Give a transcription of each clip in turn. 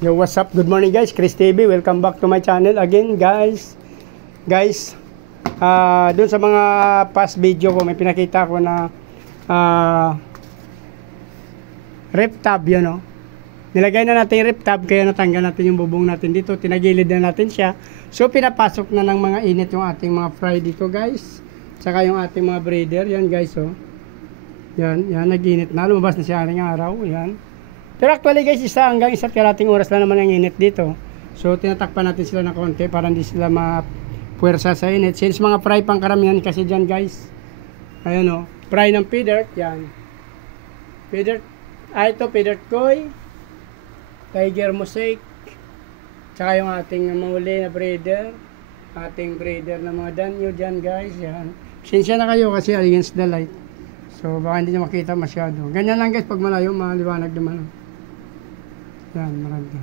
Yo, what's up? Good morning guys, Chris TV. Welcome back to my channel again guys. Dun sa mga past video ko, may pinakita ko na rep tab yun, no? Nilagay na natin yung rep tab, kaya natanggal natin yung bubong natin dito. Tinagilid na natin siya. So pinapasok na ng mga init yung ating mga fry dito guys. Saka yung ating mga breeder, yan guys, oh. Yan, nag-init na. Lumabas na siya ng araw, yan. Pero actually guys, hanggang isa't kalating oras lang naman ang init dito. So tinatakpan natin sila ng konti para hindi sila mapuwersa sa init. Since mga fry pang karamihan kasi dyan guys. Ayan, o, fry ng pea dirt, yan. Pea dirt, ito pea dirt koi, tiger mosaic, tsaka yung ating mahuli na breeder, ating breeder na mga danyo dyan guys, yan. Sinsya na kayo kasi against the light. So baka hindi nyo makita masyado. Ganyan lang guys, pag malayo, maliwanag naman. Yan, marami.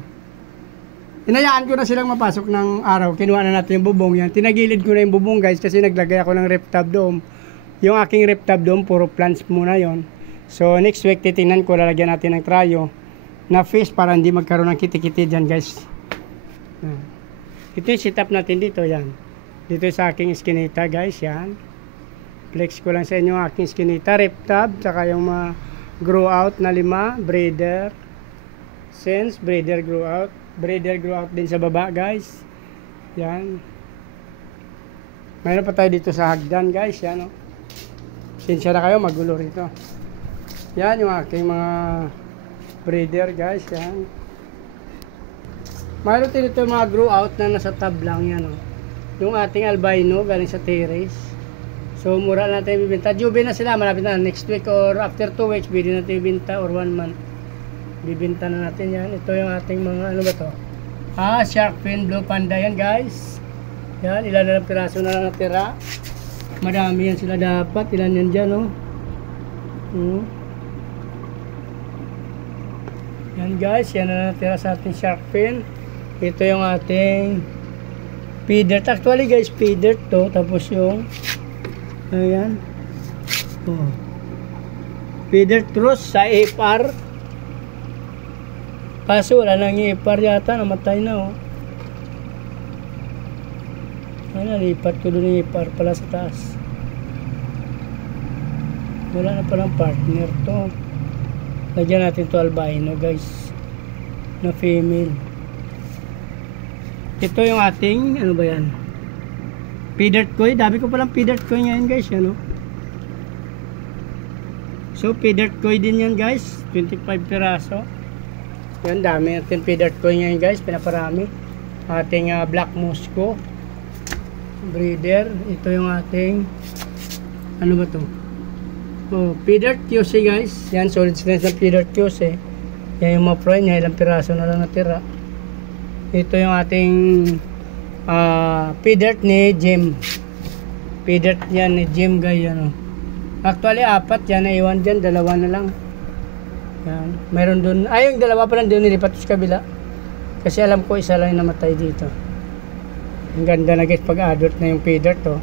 Inayaan ko na silang mapasok ng araw. Kinuha na natin yung bubong yan. Tinagilid ko na yung bubong guys kasi naglagay ako ng rep tab dome. Yung aking rep tab dome, puro plants muna yon. So next week titingnan ko, lalagyan natin ng tryo na fish para hindi magkaroon ng kiti-kiti dyan guys. Yan. Ito yung setup natin dito, yan. Dito sa aking skinita guys, yan. Flex ko lang sa inyo ang aking skinita, rep tab, saka yung mga grow out na 5, breeder. Since breeder grow out din sa baba guys, yan. Mayroon pa tayo dito sa hagdan guys, yan, oh. Sinsya na kayo, magulo rito. Yan yung aking mga breeder guys, yan. Mayroon din dito mga grow out na nasa tab lang, yan, oh. Yung ating albino galing sa terrace. So mura natin ibibenta. Juve na sila, malapit na next week or after 2 weeks pwede natin ibenta, or 1 month bibenta na natin yan. Ito yung ating mga ano ba to, shark fin blue panda yan guys. Yan, ilan na lang piraso na lang natira. Marami yan sila dapat. Ilan yan dyan, oh. Yan guys, yan na natira sa ating shark fin. Ito yung ating feeder. Actually guys, feeder to. Tapos yung ayan, oh, feeder truss sa AFR. Kaso wala nang AFR yata, namatay na, oh. Ay, nalipat ko doon yung AFR pala sa taas. Wala na palang partner to. Lagyan natin to albino guys, na female. Ito yung ating ano ba yan, feeder koi. Dami ko palang feeder koi ngayon guys, yan, oh. So feeder koi din yan guys, 25 piraso. Yan, dami natin feeder koi ngayon guys, pinaparami. Ating black musco breeder. Ito yung ating ano ba to, oh, feeder QC guys. Yan, solid strength ng feeder QC. Yan yung mga fry niya, ilang piraso na lang natira. Ito yung ating feeder ni Jim. Feeder yan ni Jim guys, yan, oh. Actually 4 yan, naiwan dyan, 2 na lang. Yan. Mayroon dun, yung 2 pa lang doon nilipat sa kabila. Kasi alam ko isa lang yung namatay dito. Ang ganda na guys pag adult na yung feeder to.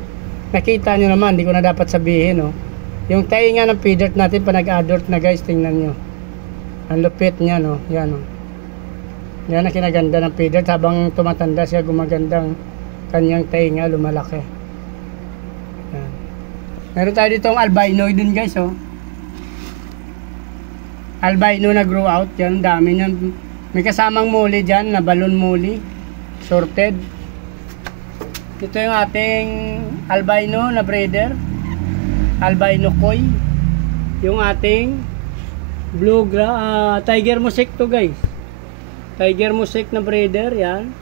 Nakita nyo naman, hindi ko na dapat sabihin, oh. Yung tainga ng feeder natin pa nag-adult na guys, tingnan nyo. Ang lupit niya, no. Yan, oh. Yan ang kinaganda ng feeder. Habang tumatanda siya, gumagandang kanyang tainga, lumalaki. Yan. Meron tayo dito ang albino din guys, oh. Albino na grow out, yan, dami niyan. May kasamang muli dyan, na balon muli, sorted. Ito yung ating albino na breeder, albino koi. Yung ating blue tiger mosaic to guys, tiger mosaic na breeder, yan.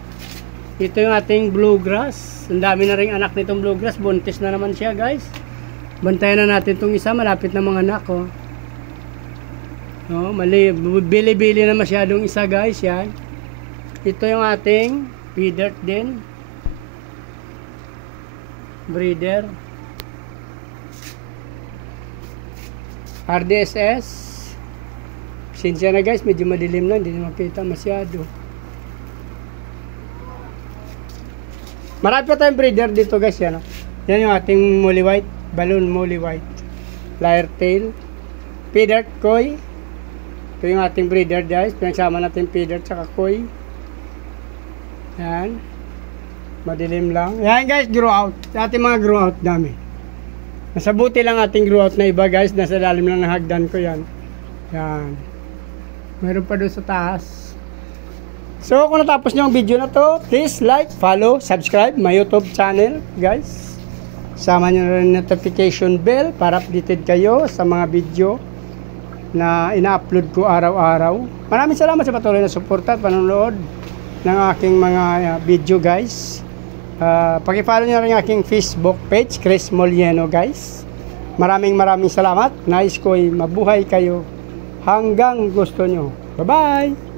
Ito yung ating bluegrass. Ang dami na ring anak nitong bluegrass, buntis na naman siya guys. Bantayan na natin itong isa, malapit na mga anak, oh. No, mali, bili-bili na masyadong isa guys, yan. Ito yung ating feeder din, breeder, RDSS. Sinsya na guys, medyo madilim na, hindi na makita masyado. Marami pa tayong breeder dito guys, yan, oh. Yan yung ating molly white, balloon molly white, flyer tail, feeder koi. Ito yung ating breeder guys. Pinagsama natin feeder tsaka koi. Yan. Madilim lang. Yan guys, grow out. Ating mga grow out dami. Nasa buti lang ating grow out na iba guys. Nasa lalim lang ng hagdan ko yan. Yan. Meron pa doon sa taas. So kung natapos nyo ang video na to, please like, follow, subscribe my YouTube channel guys. Sama nyo na rin notification bell para updated kayo sa mga video na ina-upload ko araw-araw. Maraming salamat sa patuloy na suporta at panonood ng aking mga video guys. Paki-follow nyo rin aking Facebook page, Chris Molieno guys. Maraming salamat. Nais ko'y mabuhay kayo hanggang gusto nyo. Bye-bye!